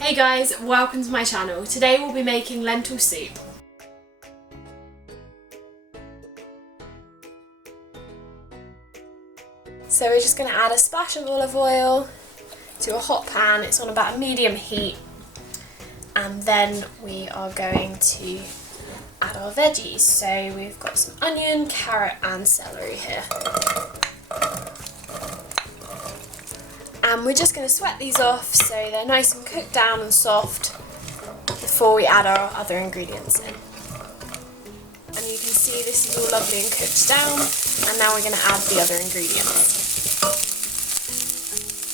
Hey guys, welcome to my channel. Today we'll be making lentil soup. So we're just going to add a splash of olive oil to a hot pan. It's on about a medium heat. And then we are going to add our veggies. So we've got some onion, carrot and celery here. And we're just going to sweat these off so they're nice and cooked down and soft before we add our other ingredients in. And you can see this is all lovely and cooked down, and now we're going to add the other ingredients.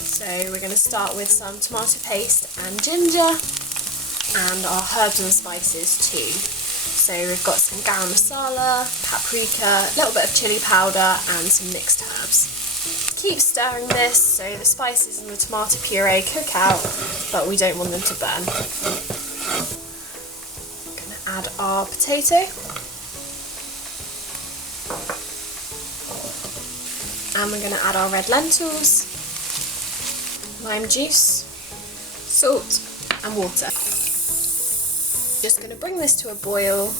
So we're going to start with some tomato paste and ginger and our herbs and spices too. So we've got some garam masala, paprika, a little bit of chili powder and some mixed herbs. Keep stirring this so the spices and the tomato puree cook out, but we don't want them to burn. I'm going to add our potato. And we're going to add our red lentils, lime juice, salt and water. Just going to bring this to a boil,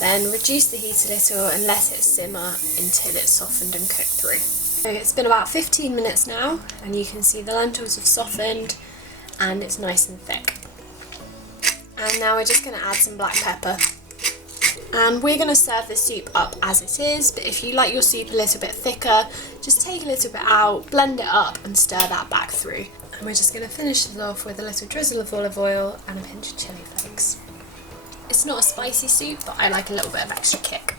then reduce the heat a little and let it simmer until it's softened and cooked through. So it's been about 15 minutes now, and you can see the lentils have softened and it's nice and thick. And now we're just going to add some black pepper. And we're going to serve this soup up as it is, but if you like your soup a little bit thicker, just take a little bit out, blend it up and stir that back through. And we're just going to finish this off with a little drizzle of olive oil and a pinch of chili flakes. It's not a spicy soup, but I like a little bit of extra kick.